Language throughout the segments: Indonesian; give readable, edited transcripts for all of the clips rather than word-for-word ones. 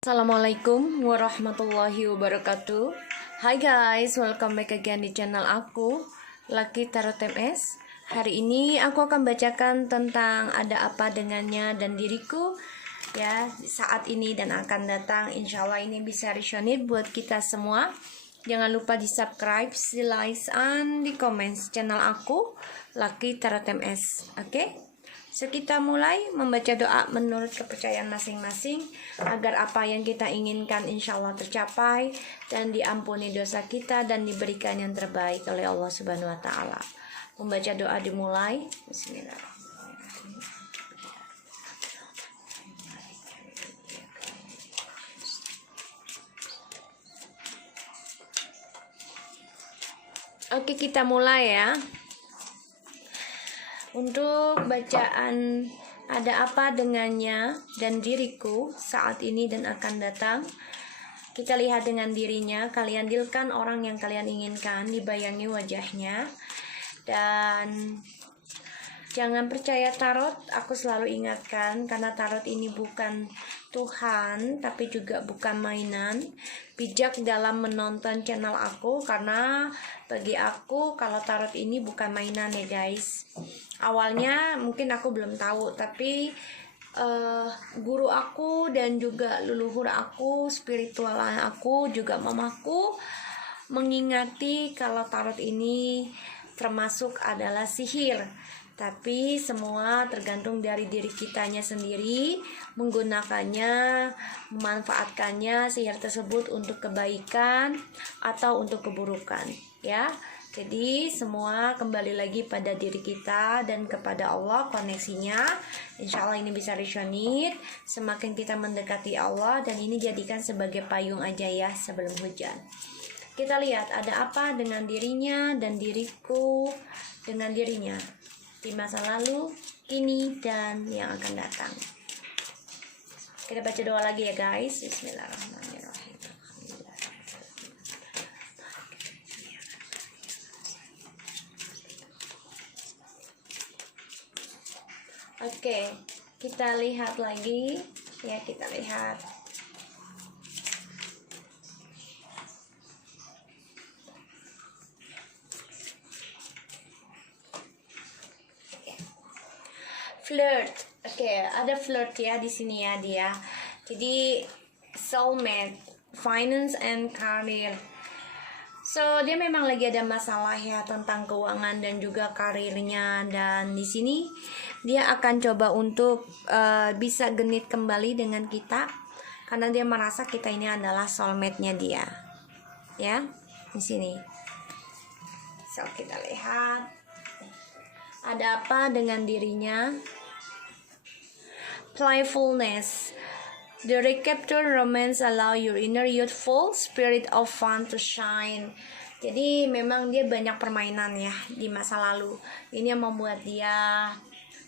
Assalamualaikum warahmatullahi wabarakatuh. Hai guys, welcome back again di channel aku, Lucky Tarot MS. Hari ini aku akan bacakan tentang ada apa dengannya dan diriku ya saat ini dan akan datang. Insya Allah ini bisa resonate buat kita semua. Jangan lupa di subscribe, di like, and di comments channel aku, Lucky Tarot MS. Oke? So kita mulai membaca doa menurut kepercayaan masing-masing agar apa yang kita inginkan insya Allah tercapai dan diampuni dosa kita dan diberikan yang terbaik oleh Allah Subhanahu wa Ta'ala. Membaca doa dimulai. Bismillahirrahmanirrahim. Oke, kita mulai ya. Untuk bacaan ada apa dengannya dan diriku saat ini dan akan datang. Kita lihat dengan dirinya, kalian dealkan orang yang kalian inginkan, dibayangi wajahnya. Dan jangan percaya tarot, aku selalu ingatkan karena tarot ini bukan Tuhan, tapi juga bukan mainan. Bijak dalam menonton channel aku karena bagi aku kalau tarot ini bukan mainan ya guys. Awalnya mungkin aku belum tahu, tapi guru aku dan juga leluhur aku, spiritual aku, juga mamaku mengingati kalau tarot ini termasuk adalah sihir. Tapi semua tergantung dari diri kitanya sendiri, menggunakannya, memanfaatkannya sihir tersebut untuk kebaikan atau untuk keburukan ya. Jadi semua kembali lagi pada diri kita dan kepada Allah koneksinya. Insya Allah ini bisa resonate. Semakin kita mendekati Allah dan ini jadikan sebagai payung aja ya sebelum hujan. Kita lihat ada apa dengan dirinya dan diriku dengan dirinya di masa lalu, kini, dan yang akan datang. Kita baca doa lagi ya guys. Bismillahirrahmanirrahim. Oke, kita lihat lagi ya, kita lihat. Flirt. Oke, ada flirt ya di sini ya dia. Jadi soulmate, finance and career. So dia memang lagi ada masalah ya tentang keuangan dan juga karirnya, dan di sini dia akan coba untuk bisa genit kembali dengan kita karena dia merasa kita ini adalah soulmate-nya dia. Ya, di sini. So kita lihat ada apa dengan dirinya. Playfulness. The recaptured romance allow your inner youthful spirit of fun to shine. Jadi memang dia banyak permainan ya di masa lalu. Ini yang membuat dia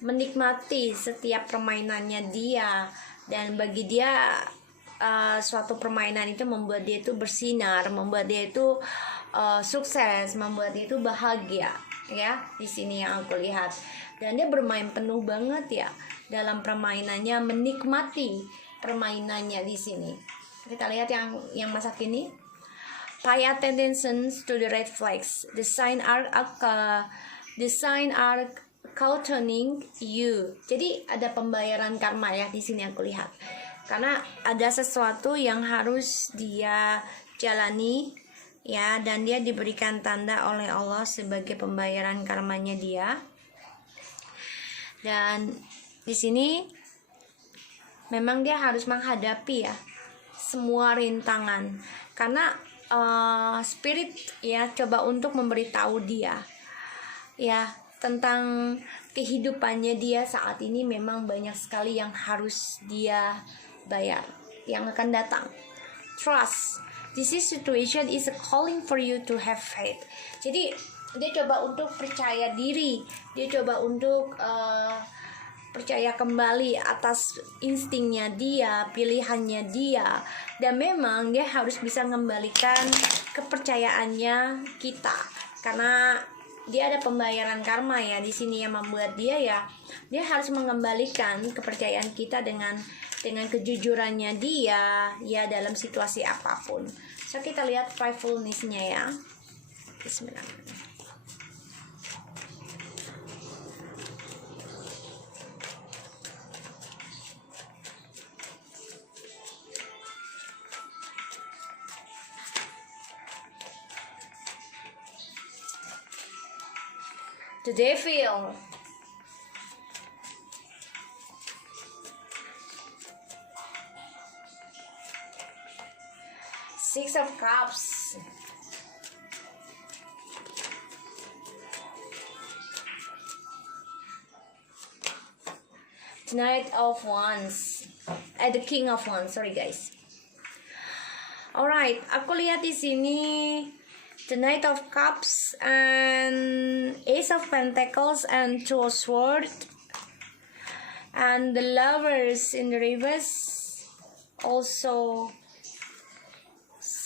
menikmati setiap permainannya dia, dan bagi dia suatu permainan itu membuat dia itu bersinar, membuat dia itu sukses, membuat dia itu bahagia ya. Di sini yang aku lihat, dan dia bermain penuh banget ya dalam permainannya, menikmati permainannya di sini. Kita lihat yang masa kini. Pay attention to the red flags. The sign are cautioning you. Jadi ada pembayaran karma ya di sini aku lihat. Karena ada sesuatu yang harus dia jalani ya, dan dia diberikan tanda oleh Allah sebagai pembayaran karmanya dia. Dan di sini memang dia harus menghadapi ya semua rintangan karena spirit ya coba untuk memberitahu dia ya tentang kehidupannya dia saat ini. Memang banyak sekali yang harus dia bayar yang akan datang. Trust. This situation is a calling for you to have faith. Jadi dia coba untuk percaya diri, dia coba untuk percaya kembali atas instingnya dia, pilihannya dia, dan memang dia harus bisa mengembalikan kepercayaannya kita karena dia ada pembayaran karma ya di sini yang membuat dia ya dia harus mengembalikan kepercayaan kita dengan dengan kejujurannya dia ya dalam situasi apapun. So kita lihat pridefulness-nya ya. Bismillahirrahmanirrahim. The devil. Six of Cups. The Knight of Wands. The King of Wands. Sorry guys. Alright, aku lihat di sini the Knight of Cups and Ace of Pentacles and Two of Swords and the Lovers in the reverse. Also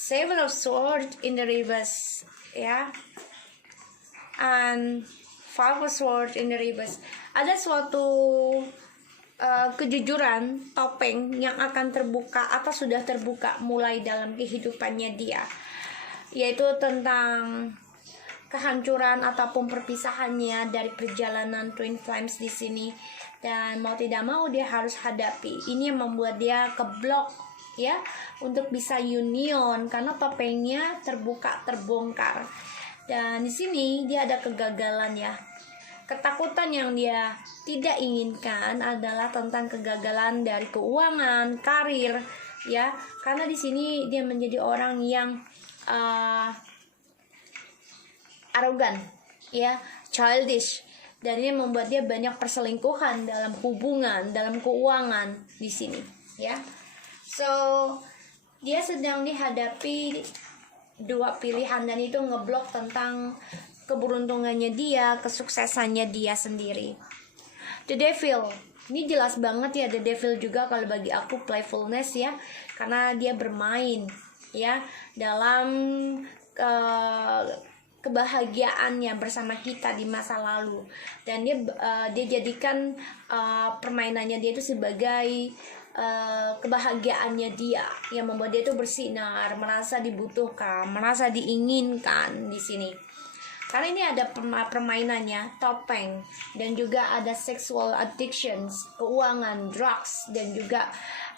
Seven of Swords in the reverse, ya, and Five of Swords in the reverse. Ada suatu kejujuran topeng yang akan terbuka atau sudah terbuka mulai dalam kehidupannya dia, yaitu tentang kehancuran ataupun perpisahannya dari perjalanan Twin Flames di sini, dan mau tidak mau dia harus hadapi. Ini yang membuat dia keblok ya untuk bisa union karena topengnya terbuka, terbongkar. Dan di sini dia ada kegagalan ya. Ketakutan yang dia tidak inginkan adalah tentang kegagalan dari keuangan, karir ya. Karena di sini dia menjadi orang yang arogan ya, childish, dan ini membuat dia banyak perselingkuhan dalam hubungan, dalam keuangan di sini ya. So, dia sedang dihadapi dua pilihan, dan itu ngeblok tentang keberuntungannya dia, kesuksesannya dia sendiri. The Devil, ini jelas banget ya, The Devil juga kalau bagi aku playfulness ya, karena dia bermain ya dalam kebahagiaannya bersama kita di masa lalu, dan dia jadikan permainannya dia itu sebagai kebahagiaannya dia yang membuat dia itu bersinar, merasa dibutuhkan, merasa diinginkan di sini. Karena ini ada permainannya, topeng, dan juga ada sexual addictions, keuangan, drugs, dan juga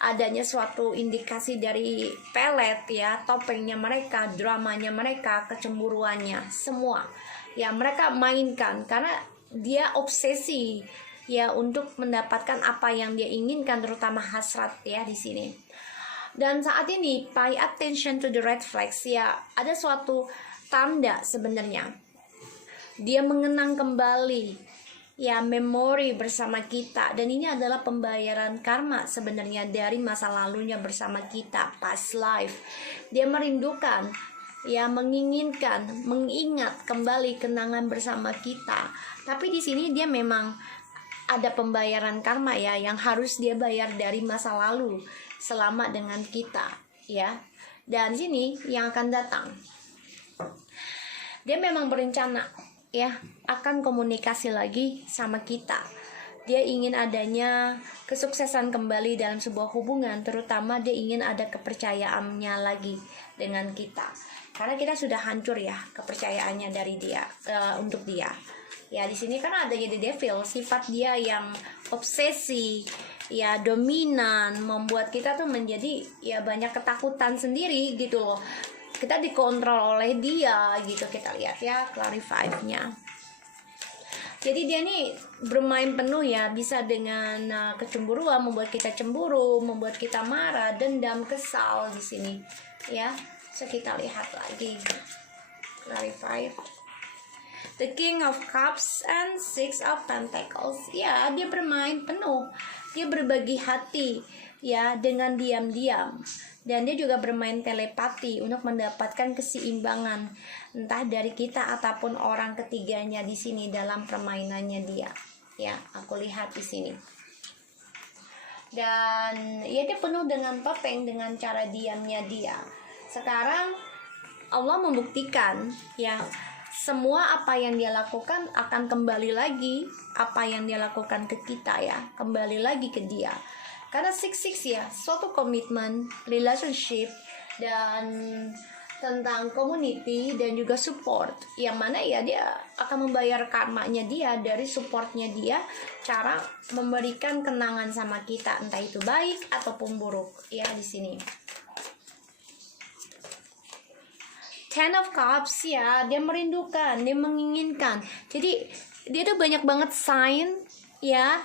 adanya suatu indikasi dari pelet ya, topengnya mereka, dramanya mereka, kecemburuannya, semua ya mereka mainkan karena dia obsesi ya untuk mendapatkan apa yang dia inginkan, terutama hasrat ya di sini. Dan saat ini pay attention to the red flags ya, ada suatu tanda sebenarnya dia mengenang kembali ya memori bersama kita, dan ini adalah pembayaran karma sebenarnya dari masa lalunya bersama kita, past life. Dia merindukan ya, menginginkan, mengingat kembali kenangan bersama kita. Tapi di sini dia memang ada pembayaran karma ya yang harus dia bayar dari masa lalu selama dengan kita ya. Dan sini yang akan datang, dia memang berencana ya akan komunikasi lagi sama kita. Dia ingin adanya kesuksesan kembali dalam sebuah hubungan, terutama dia ingin ada kepercayaannya lagi dengan kita, karena kita sudah hancur ya kepercayaannya dari dia untuk dia. Ya di sini kan ada The Devil, sifat dia yang obsesi, ya dominan, membuat kita tuh menjadi ya banyak ketakutan sendiri gitu loh. Kita dikontrol oleh dia gitu, kita lihat ya clarify-nya. Jadi dia nih bermain penuh ya, bisa dengan kecemburuan, membuat kita cemburu, membuat kita marah, dendam, kesal di sini ya. So kita lihat lagi clarify. The King of Cups and Six of Pentacles. Ya, dia bermain penuh. Dia berbagi hati ya dengan diam-diam. Dan dia juga bermain telepati untuk mendapatkan keseimbangan entah dari kita ataupun orang ketiganya di sini dalam permainannya dia. Ya, aku lihat di sini. Dan ya dia penuh dengan topeng dengan cara diamnya dia. Sekarang Allah membuktikan ya, semua apa yang dia lakukan akan kembali lagi, apa yang dia lakukan ke kita ya, kembali lagi ke dia. Karena 66 ya, suatu komitmen, relationship, dan tentang community dan juga support, yang mana ya dia akan membayar karmanya dia dari supportnya dia, cara memberikan kenangan sama kita, entah itu baik ataupun buruk ya. Di sini Ten of Cups ya, dia merindukan, dia menginginkan, jadi dia tuh banyak banget sign ya.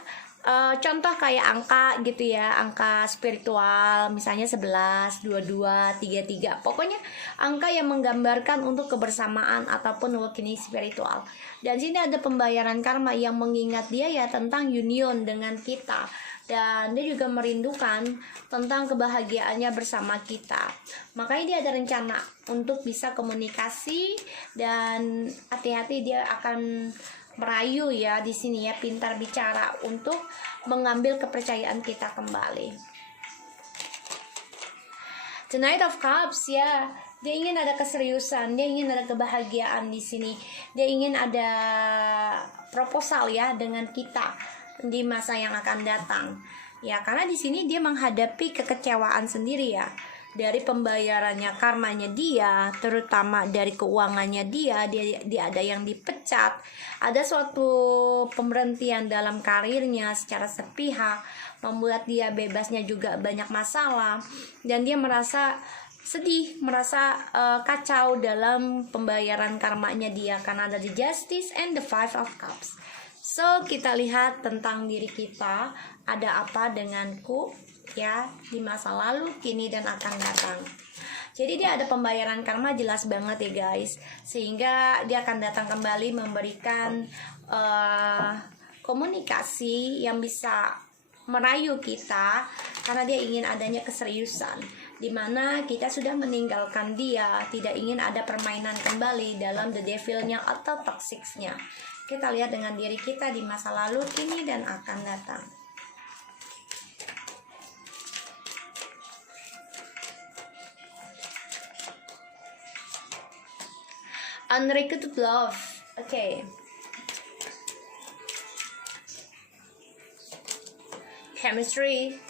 Contoh kayak angka gitu ya, angka spiritual misalnya 11, 22, 33. Pokoknya angka yang menggambarkan untuk kebersamaan ataupun awakening spiritual. Dan sini ada pembayaran karma yang mengingat dia ya tentang union dengan kita. Dan dia juga merindukan tentang kebahagiaannya bersama kita. Makanya dia ada rencana untuk bisa komunikasi, dan hati-hati dia akan merayu ya di sini ya, pintar bicara untuk mengambil kepercayaan kita kembali. The Knight of Cups ya, dia ingin ada keseriusan, dia ingin ada kebahagiaan di sini, dia ingin ada proposal ya dengan kita di masa yang akan datang ya, karena di sini dia menghadapi kekecewaan sendiri ya, dari pembayarannya karmanya dia, terutama dari keuangannya dia ada yang dipecat, ada suatu pemberhentian dalam karirnya secara sepihak, membuat dia bebasnya juga banyak masalah, dan dia merasa sedih, merasa kacau dalam pembayaran karmanya dia, karena ada the Justice and the Five of Cups. So kita lihat tentang diri kita, ada apa denganku ya di masa lalu, kini, dan akan datang. Jadi dia ada pembayaran karma jelas banget ya guys, sehingga dia akan datang kembali memberikan komunikasi yang bisa merayu kita, karena dia ingin adanya keseriusan, dimana kita sudah meninggalkan dia, tidak ingin ada permainan kembali dalam the devilnya atau toxicsnya. Kita lihat dengan diri kita di masa lalu, kini, dan akan datang. Unrequited love. Okay. Chemistry.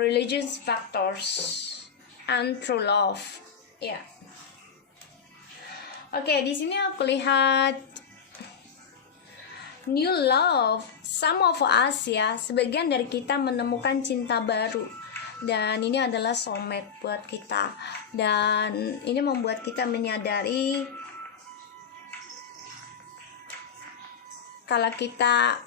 Religious factors and true love. Ya. Yeah. Oke, di sini aku lihat new love. Some of us ya, sebagian dari kita menemukan cinta baru, dan ini adalah soulmate buat kita, dan ini membuat kita menyadari kalau kita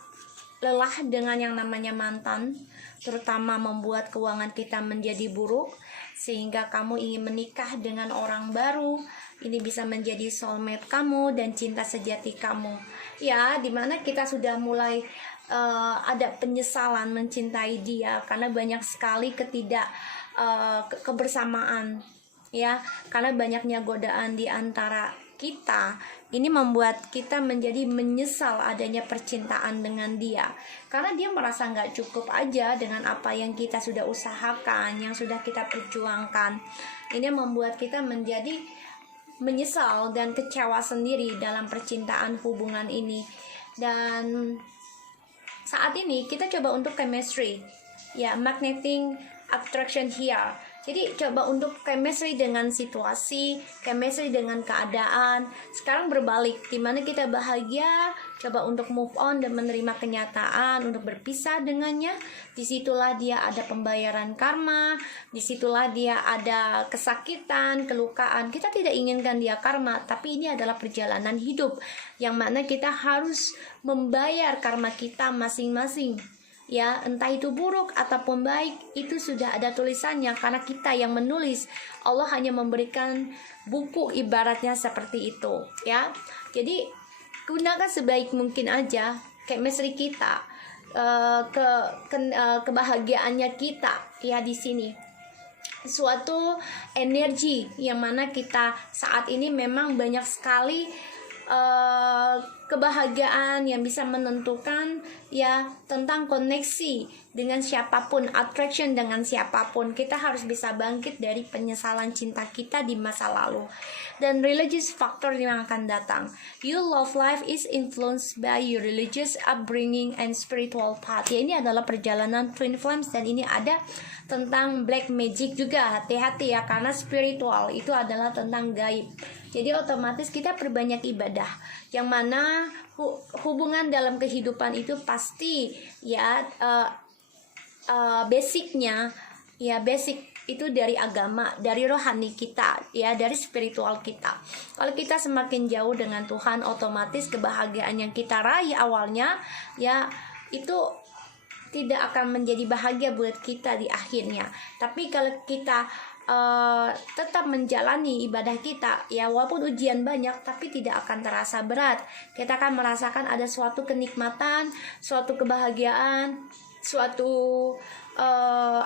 lelah dengan yang namanya mantan, terutama membuat keuangan kita menjadi buruk, sehingga kamu ingin menikah dengan orang baru. Ini bisa menjadi soulmate kamu dan cinta sejati kamu ya, dimana kita sudah mulai ada penyesalan mencintai dia, karena banyak sekali kebersamaan ya, karena banyaknya godaan di antara kita. Ini membuat kita menjadi menyesal adanya percintaan dengan dia, karena dia merasa nggak cukup aja dengan apa yang kita sudah usahakan, yang sudah kita perjuangkan. Ini membuat kita menjadi menyesal dan kecewa sendiri dalam percintaan hubungan ini. Dan saat ini kita coba untuk chemistry ya, magnetic attraction here. Jadi coba untuk chemistry dengan situasi, chemistry dengan keadaan. Sekarang berbalik, dimana kita bahagia, coba untuk move on dan menerima kenyataan untuk berpisah dengannya. Disitulah dia ada pembayaran karma, disitulah dia ada kesakitan, kelukaan. Kita tidak inginkan dia karma, tapi ini adalah perjalanan hidup, yang mana kita harus membayar karma kita masing-masing. Ya, entah itu buruk ataupun baik, itu sudah ada tulisannya, karena kita yang menulis. Allah hanya memberikan buku, ibaratnya seperti itu ya. Jadi gunakan sebaik mungkin aja chemistry kita, kebahagiaannya kita ya. Di sini suatu energi yang mana kita saat ini memang banyak sekali kebahagiaan yang bisa menentukan ya tentang koneksi dengan siapapun, attraction dengan siapapun. Kita harus bisa bangkit dari penyesalan cinta kita di masa lalu dan religious factor yang akan datang. Your love life is influenced by your religious upbringing and spiritual path. Ya, ini adalah perjalanan twin flames dan ini ada tentang black magic juga. Hati-hati ya, karena spiritual itu adalah tentang gaib. Jadi otomatis kita perbanyak ibadah, yang mana hubungan dalam kehidupan itu pasti ya basicnya ya basic itu dari agama, dari rohani kita ya, dari spiritual kita. Kalau kita semakin jauh dengan Tuhan, otomatis kebahagiaan yang kita raih awalnya ya itu tidak akan menjadi bahagia buat kita di akhirnya. Tapi kalau kita tetap menjalani ibadah kita ya, walaupun ujian banyak tapi tidak akan terasa berat. Kita akan merasakan ada suatu kenikmatan, suatu kebahagiaan, suatu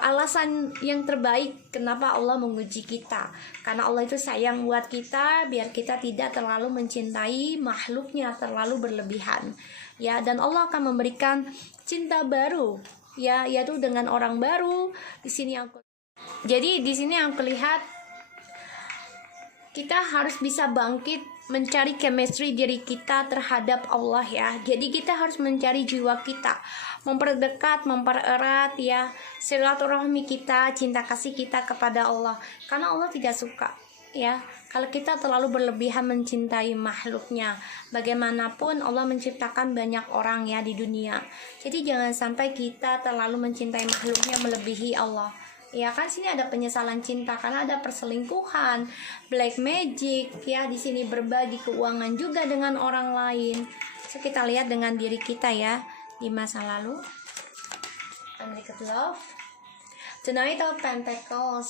alasan yang terbaik kenapa Allah menguji kita. Karena Allah itu sayang buat kita, biar kita tidak terlalu mencintai makhluknya terlalu berlebihan ya. Dan Allah akan memberikan cinta baru ya, yaitu dengan orang baru. Di sini aku lihat kita harus bisa bangkit mencari chemistry diri kita terhadap Allah ya. Jadi kita harus mencari jiwa kita, memperdekat, mempererat ya silaturahmi kita, cinta kasih kita kepada Allah. Karena Allah tidak suka ya kalau kita terlalu berlebihan mencintai makhluknya. Bagaimanapun Allah menciptakan banyak orang ya di dunia. Jadi jangan sampai kita terlalu mencintai makhluknya melebihi Allah. Ya kan, sini ada penyesalan cinta karena ada perselingkuhan, black magic ya, di sini berbagi keuangan juga dengan orang lain. So kita lihat dengan diri kita ya di masa lalu. Unlimited love. The Knight of Pentacles.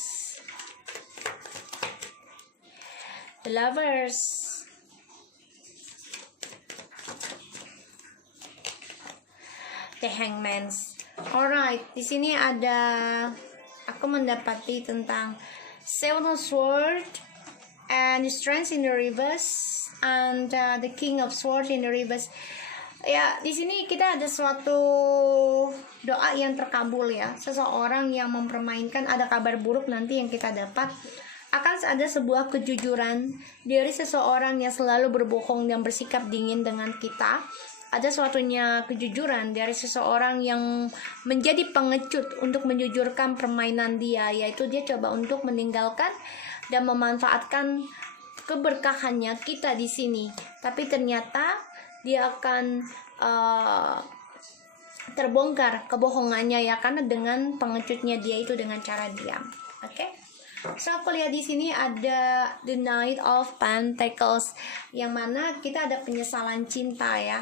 The Lovers. The Hangman. Alright, di sini ada aku mendapati tentang Seven of Swords and Strength in the reverse and the King of Swords in the reverse. Ya, di sini kita ada suatu doa yang terkabul ya. Seseorang yang mempermainkan, ada kabar buruk nanti yang kita dapat. Akan ada sebuah kejujuran dari seseorang yang selalu berbohong dan bersikap dingin dengan kita. Ada suatunya kejujuran dari seseorang yang menjadi pengecut untuk menjujurkan permainan dia, yaitu dia coba untuk meninggalkan dan memanfaatkan keberkahannya kita di sini. Tapi ternyata dia akan terbongkar kebohongannya ya, karena dengan pengecutnya dia itu dengan cara diam. Oke? So aku lihat di sini ada The Knight of Pentacles, yang mana kita ada penyesalan cinta ya.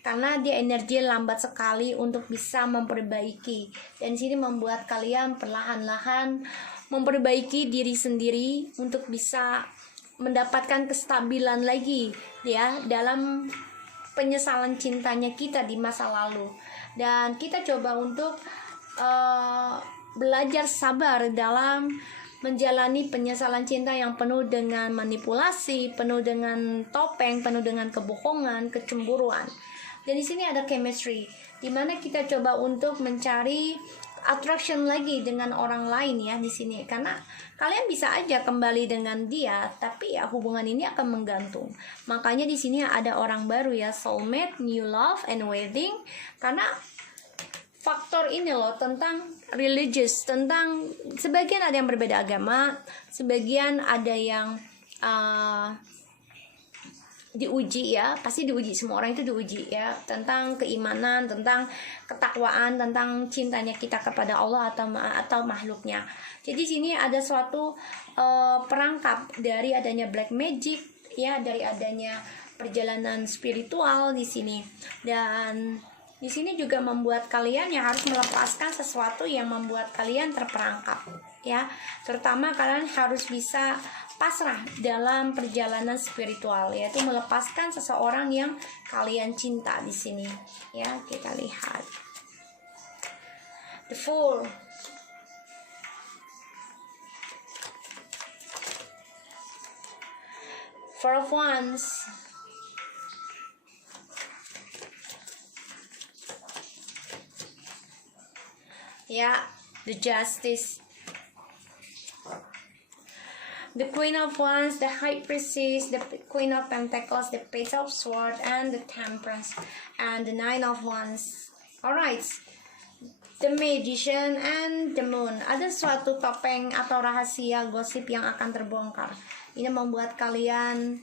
Karena dia energi lambat sekali untuk bisa memperbaiki, dan sini membuat kalian perlahan-lahan memperbaiki diri sendiri untuk bisa mendapatkan kestabilan lagi ya dalam penyesalan cintanya kita di masa lalu. Dan kita coba untuk belajar sabar dalam menjalani penyesalan cinta yang penuh dengan manipulasi, penuh dengan topeng, penuh dengan kebohongan, kecemburuan. Dan di sini ada chemistry, di mana kita coba untuk mencari attraction lagi dengan orang lain ya di sini. Karena kalian bisa aja kembali dengan dia, tapi ya hubungan ini akan menggantung. Makanya di sini ada orang baru ya, soulmate, new love, and wedding. Karena faktor ini loh tentang religious, tentang sebagian ada yang berbeda agama, sebagian ada yang diuji ya, pasti diuji, semua orang itu diuji ya, tentang keimanan, tentang ketakwaan, tentang cintanya kita kepada Allah atau makhluknya. Jadi sini ada suatu perangkap dari adanya black magic ya, dari adanya perjalanan spiritual di sini. Dan di sini juga membuat kalian yang harus melepaskan sesuatu yang membuat kalian terperangkap ya. Terutama kalian harus bisa pasrah dalam perjalanan spiritual, yaitu melepaskan seseorang yang kalian cinta di sini. Ya, kita lihat. The Fool. Four of Wands. ya, the Justice, the Queen of Wands, the High Priestess, the Queen of Pentacles, the Page of Swords, and the Temperance, and the Nine of Wands. Alright, the Magician and the Moon. Ada suatu topeng atau rahasia gosip yang akan terbongkar. Ini membuat kalian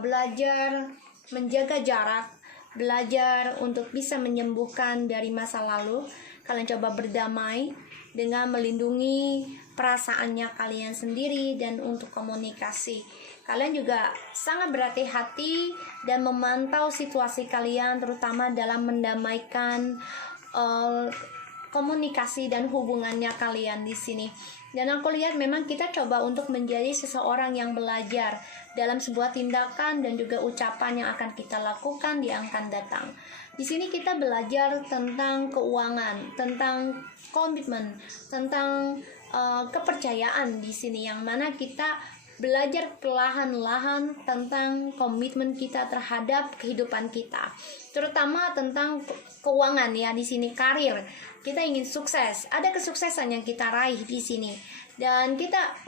belajar menjaga jarak, belajar untuk bisa menyembuhkan dari masa lalu. Kalian coba berdamai dengan melindungi perasaannya kalian sendiri dan untuk komunikasi. Kalian juga sangat berhati-hati dan memantau situasi kalian, terutama dalam mendamaikan komunikasi dan hubungannya kalian di sini. Dan aku lihat memang kita coba untuk menjadi seseorang yang belajar dalam sebuah tindakan dan juga ucapan yang akan kita lakukan di akan datang. Di sini kita belajar tentang keuangan, tentang komitmen, tentang kepercayaan di sini, yang mana kita belajar perlahan-lahan tentang komitmen kita terhadap kehidupan kita, terutama tentang keuangan ya. Di sini karir, kita ingin sukses, ada kesuksesan yang kita raih di sini, dan kita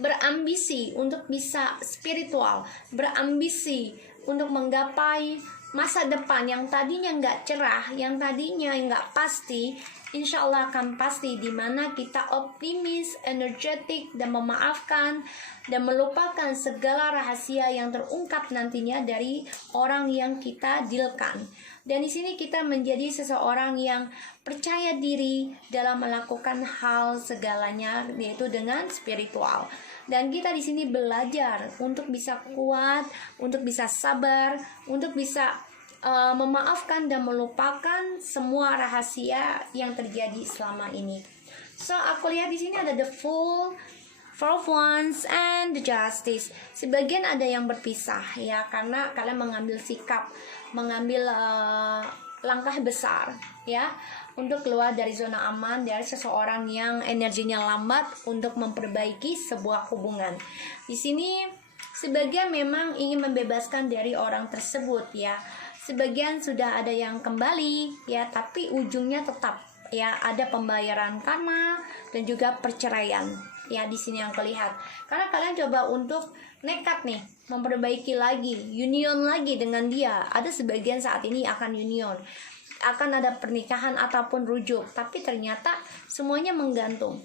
berambisi untuk bisa spiritual, berambisi untuk menggapai masa depan yang tadinya nggak cerah, yang tadinya nggak pasti, insya Allah akan pasti, dimana kita optimis, energetik, dan memaafkan dan melupakan segala rahasia yang terungkap nantinya dari orang yang kita dealkan. Dan di sini kita menjadi seseorang yang percaya diri dalam melakukan hal segalanya, yaitu dengan spiritual. Dan kita di sini belajar untuk bisa kuat, untuk bisa sabar, untuk bisa memaafkan dan melupakan semua rahasia yang terjadi selama ini. So aku lihat di sini ada the Fool, Four of Wands, and the Justice. Sebagian ada yang berpisah ya, karena kalian mengambil sikap, mengambil langkah besar ya, untuk keluar dari zona aman dari seseorang yang energinya lambat untuk memperbaiki sebuah hubungan. Di sini sebagian memang ingin membebaskan dari orang tersebut ya. Sebagian sudah ada yang kembali ya, tapi ujungnya tetap ya ada pembayaran karma dan juga perceraian ya. Di sini yang kelihat, karena kalian coba untuk nekat nih memperbaiki lagi, union lagi dengan dia. Ada sebagian saat ini akan union, akan ada pernikahan ataupun rujuk, tapi ternyata semuanya menggantung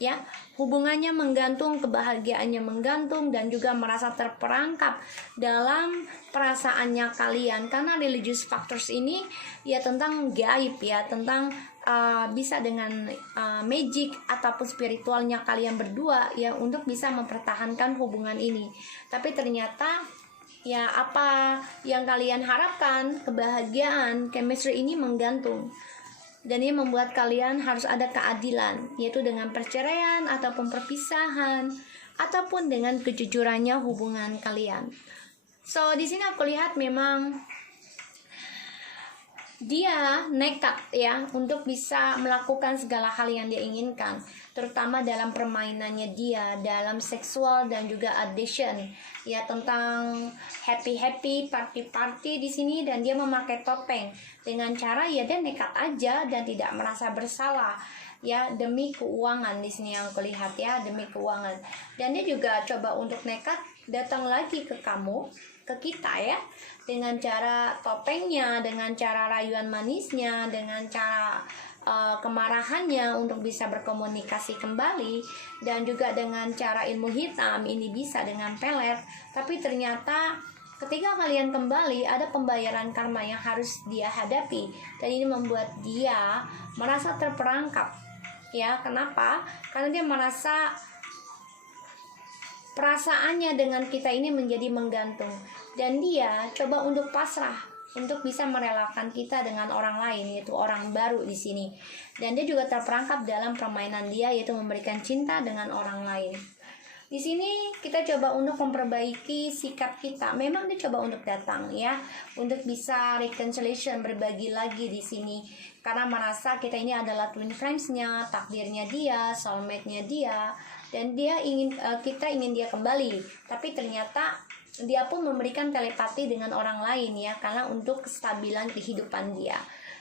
ya, hubungannya menggantung, kebahagiaannya menggantung, dan juga merasa terperangkap dalam perasaannya kalian, karena religious factors ini ya tentang gaib ya, tentang bisa dengan magic ataupun spiritualnya kalian berdua ya, untuk bisa mempertahankan hubungan ini. Tapi ternyata ya apa yang kalian harapkan, kebahagiaan, chemistry ini menggantung. Dan ini membuat kalian harus ada keadilan, yaitu dengan perceraian ataupun perpisahan, ataupun dengan kejujurannya hubungan kalian. So di sini aku lihat memang dia nekat ya untuk bisa melakukan segala hal yang dia inginkan, terutama dalam permainannya dia dalam seksual dan juga addiction ya, tentang happy party di sini. Dan dia memakai topeng dengan cara ya dia nekat aja dan tidak merasa bersalah ya, demi keuangan. Di sini yang aku lihat ya, demi keuangan. Dan dia juga coba untuk nekat datang lagi ke kamu, ke kita ya, dengan cara topengnya, dengan cara rayuan manisnya, dengan cara kemarahannya untuk bisa berkomunikasi kembali, dan juga dengan cara ilmu hitam ini bisa dengan pelet. Tapi ternyata ketika kalian kembali ada pembayaran karma yang harus dia hadapi, dan ini membuat dia merasa terperangkap ya. Kenapa? Karena dia merasa perasaannya dengan kita ini menjadi menggantung, dan dia coba untuk pasrah untuk bisa merelakan kita dengan orang lain, yaitu orang baru di sini. Dan dia juga terperangkap dalam permainan dia, yaitu memberikan cinta dengan orang lain. Di sini kita coba untuk memperbaiki sikap kita. Memang dia coba untuk datang ya, untuk bisa reconciliation, berbagi lagi di sini, karena merasa kita ini adalah twin flames-nya, takdirnya dia, soulmate-nya dia, dan dia ingin kita ingin dia kembali. Tapi ternyata dia pun memberikan telepati dengan orang lain ya, karena untuk kestabilan kehidupan dia.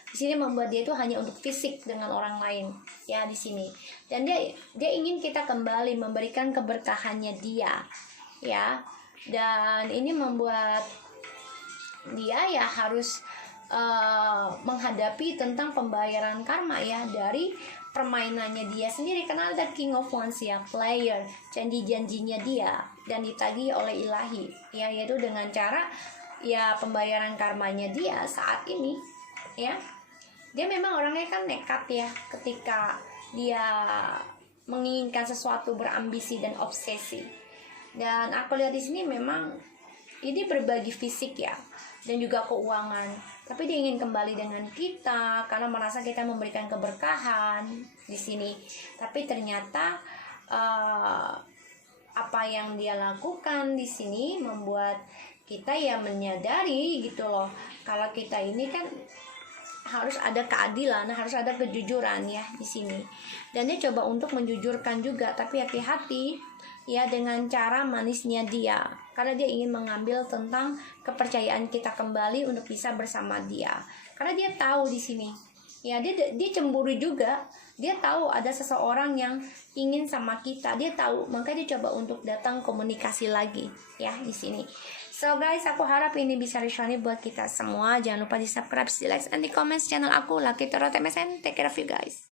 Di sini membuat dia itu hanya untuk fisik dengan orang lain, ya di sini. Dan dia ingin kita kembali memberikan keberkahannya dia, ya. Dan ini membuat dia ya harus menghadapi tentang pembayaran karma ya dari permainannya dia sendiri, karena ada King of Wands ya, player, janji-janjinya dia dan ditagih oleh ilahi ya, yaitu dengan cara ya pembayaran karmanya dia saat ini ya. Dia memang orangnya kan nekat ya, ketika dia menginginkan sesuatu, berambisi dan obsesi. Dan aku lihat di sini memang ini berbagi fisik ya, dan juga keuangan. Tapi dia ingin kembali dengan kita karena merasa kita memberikan keberkahan di sini. Tapi ternyata apa yang dia lakukan di sini membuat kita ya menyadari gitu loh, kalau kita ini kan harus ada keadilan, harus ada kejujuran ya di sini. Dan dia coba untuk menjujurkan juga, tapi hati-hati ya dengan cara manisnya dia, karena dia ingin mengambil tentang kepercayaan kita kembali untuk bisa bersama dia. Karena dia tahu di sini ya, dia cemburu juga. Dia tahu ada seseorang yang ingin sama kita, dia tahu, makanya dia coba untuk datang komunikasi lagi ya di sini. So guys, aku harap ini bisa resonate buat kita semua. Jangan lupa di subscribe, di like, and di comments channel aku, Lucky Tarot MSN. Take care of you guys.